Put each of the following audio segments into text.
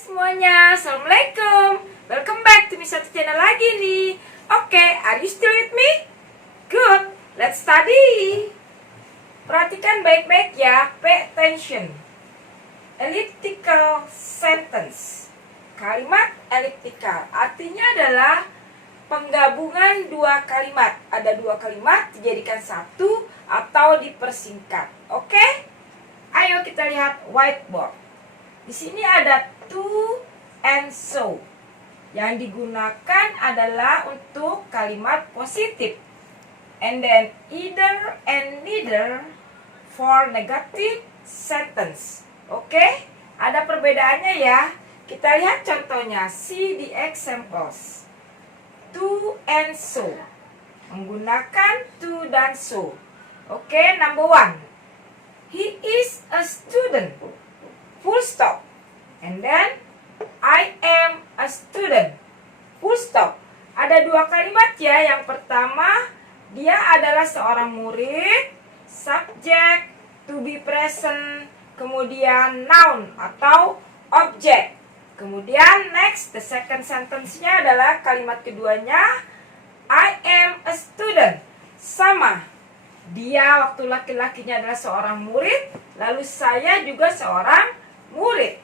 semuanya, Assalamualaikum. Welcome back to Misatu Channel lagi nih. Oke, are you still with me? Good, let's study. Perhatikan baik-baik ya, pay attention. Elliptical sentence. Kalimat elliptical artinya adalah penggabungan dua kalimat. Ada dua kalimat dijadikan satu atau dipersingkat. Oke? Ayo kita lihat whiteboard. Di sini ada to and so. Yang digunakan adalah untuk kalimat positif. And then either and neither for negative sentence. Oke? Ada perbedaannya ya. Kita lihat contohnya. See the examples. To and so. Menggunakan to dan so. Oke, number one. He is a student. Full stop. And then I am a student. Full stop. Ada dua kalimat ya. Yang pertama, dia adalah seorang murid. Subject, to be present, kemudian noun atau object. Kemudian next, the second sentence-nya adalah kalimat keduanya, I am a student. Sama. Dia waktu laki-lakinya adalah seorang murid, lalu saya juga seorang murid.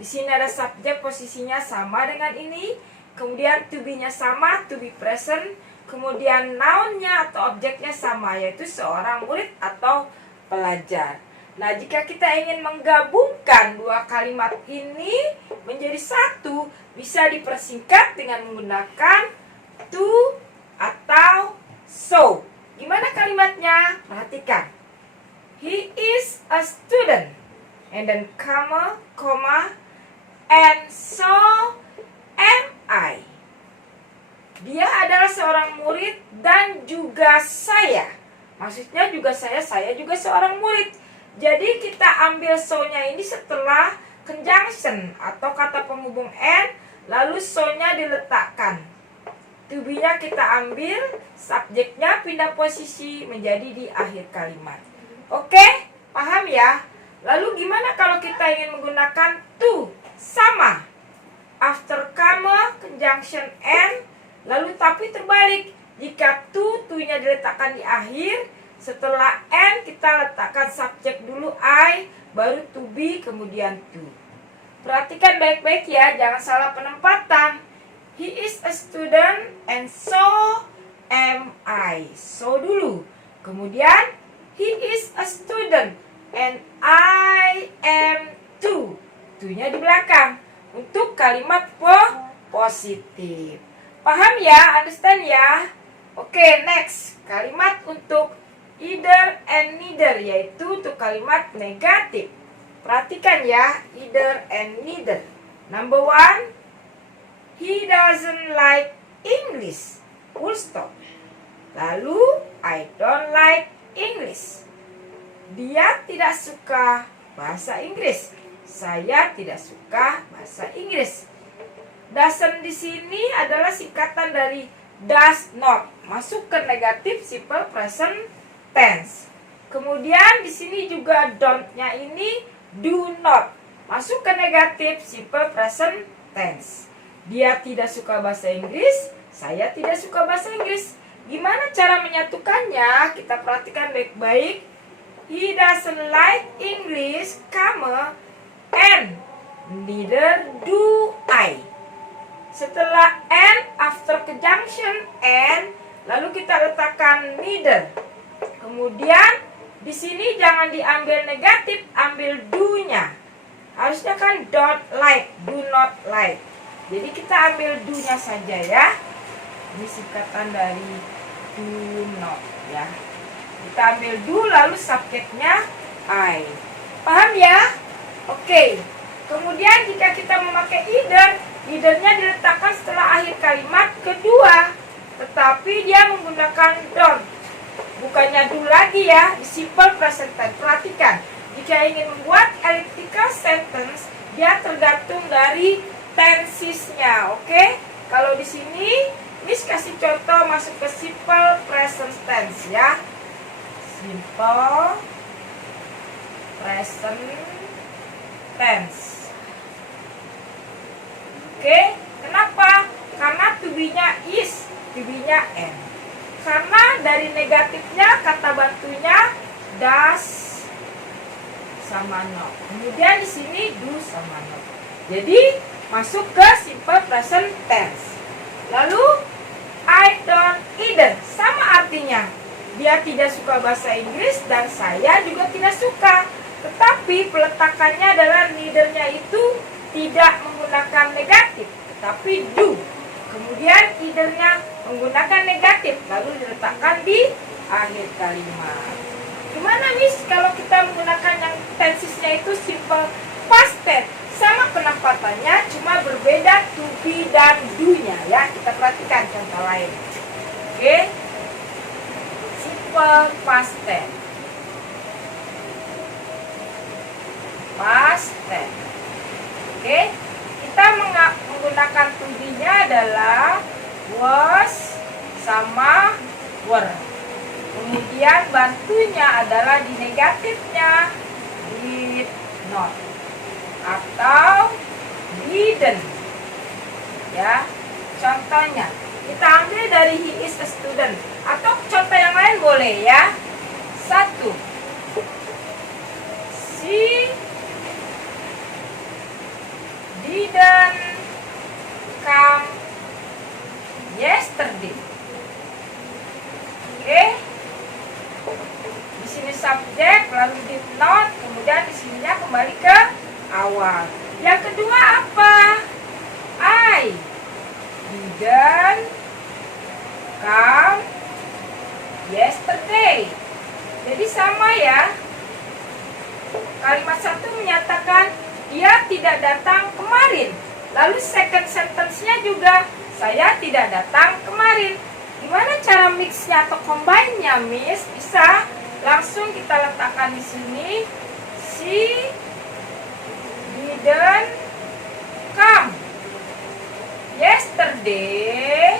Di sini ada subjek, posisinya sama dengan ini. Kemudian to be-nya sama, to be present. Kemudian noun-nya atau objeknya sama, yaitu seorang murid atau pelajar. Nah, jika kita ingin menggabungkan dua kalimat ini menjadi satu, bisa dipersingkat dengan menggunakan to atau so. Gimana kalimatnya? Perhatikan. He is a student. And then comma, and so am I. Dia adalah seorang murid dan juga saya. Maksudnya juga saya juga seorang murid. Jadi kita ambil so-nya ini setelah conjunction atau kata penghubung and, lalu so-nya diletakkan. To be-nya kita ambil, subjeknya pindah posisi menjadi di akhir kalimat. Oke, paham ya? Lalu gimana kalau kita ingin menggunakan to? Sama. After comma, conjunction and, lalu tapi terbalik. Jika to-nya diletakkan di akhir, setelah and kita letakkan subjek dulu I, baru to be, kemudian to. Perhatikan baik-baik ya, jangan salah penempatan. He is a student and so am I. So dulu. Kemudian, he is a student and I am too. To-nya di belakang. Untuk kalimat positif. Paham ya? Understand ya? Oke, next. Kalimat untuk either and neither, yaitu untuk kalimat negatif. Perhatikan ya, either and neither. Number one, he doesn't like English. Full stop. Lalu, I don't like English. Dia tidak suka bahasa Inggris. Saya tidak suka bahasa Inggris. Doesn't di sini adalah singkatan dari does not, masuk ke negatif simple present tense. Kemudian di sini juga don't-nya ini do not, masuk ke negatif simple present tense. Dia tidak suka bahasa Inggris, saya tidak suka bahasa Inggris. Gimana cara menyatukannya? Kita perhatikan baik-baik. He doesn't like English, and neither do I. Setelah and, after conjunction and, lalu kita letakkan neither. Kemudian di sini jangan diambil negatif, ambil do-nya. Harusnya kan don't like, do not like. Jadi kita ambil do-nya saja ya. Ini singkatan dari do not ya. Kita ambil do, lalu subjeknya I. Paham ya? Oke. Kemudian jika kita memakai either-nya diletakkan setelah akhir kalimat kedua. Tetapi dia menggunakan don't. Bukannya do lagi ya, di simple present tense. Perhatikan, jika ingin membuat elliptical sentence, dia tergantung dari tensesnya, oke? Kalau di sini, Miss kasih contoh masuk ke simple present tense ya. Simple present tense. Oke, kenapa? Karena to be-nya is, to be-nya am. Karena dari negatifnya kata bantunya does sama not. Kemudian di sini do sama not. Jadi masuk ke simple present tense. Lalu I don't either, sama artinya. Dia tidak suka bahasa Inggris dan saya juga tidak suka. Tetapi peletakannya adalah neither-nya itu tidak menggunakan negatif, tetapi do. Kemudian either-nya menggunakan negatif, lalu diletakkan di akhir kalimat. Gimana Miss kalau kita menggunakan yang tensesnya itu simple past tense? Sama penampatannya, cuma berbeda to be dan do-nya ya. Kita perhatikan contoh lain. Oke. Simple past tense. Past tense. Oke. Kita menggunakan to be-nya adalah was sama were. Kemudian bantunya adalah di negatifnya did not atau didn't. Ya, contohnya kita ambil dari he is a student atau contoh yang lain boleh ya. 1. She didn't come yesterday. Oke. Di sini subjek, lalu did not, kemudian di sininya kembali ke awal. Yang kedua apa? I didn't come yesterday. Jadi sama ya. Kalimat satu menyatakan dia tidak datang kemarin. Lalu second sentence-nya juga saya tidak datang kemarin. Gimana cara mix-nya atau combine-nya, Miss? Bisa langsung kita letakkan di sini. She didn't come yesterday.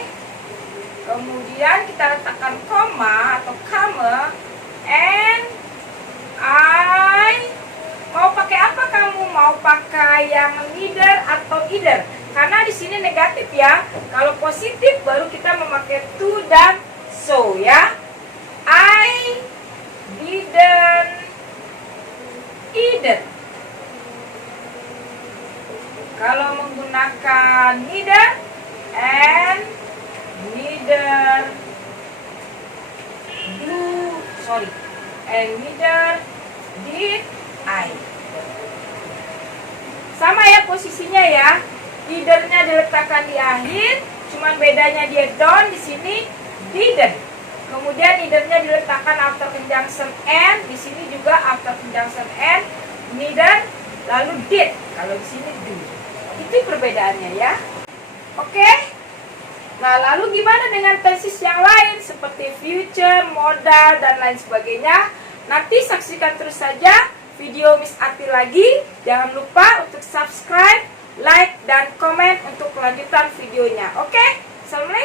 Kemudian kita letakkan koma atau comma and I. Mau pakai apa kamu? Mau pakai yang neither atau either? Karena di sini negatif ya. Kalau positif baru kita memakai to dan so ya. I didn't either. Kalau menggunakan neither and neither did I. Sama ya posisinya ya. Either-nya diletakkan di akhir, cuman bedanya dia don't, di sini didn't. Kemudian either-nya diletakkan after conjunction and, di sini juga after conjunction and, neither, lalu did. Kalau di sini do. Itu perbedaannya ya. Oke. Nah, lalu gimana dengan tenses yang lain seperti future, modal dan lain sebagainya? Nanti saksikan terus saja video Miss Ati lagi. Jangan lupa untuk subscribe, like, dan komen untuk kelanjutan videonya. Oke? Assalamualaikum.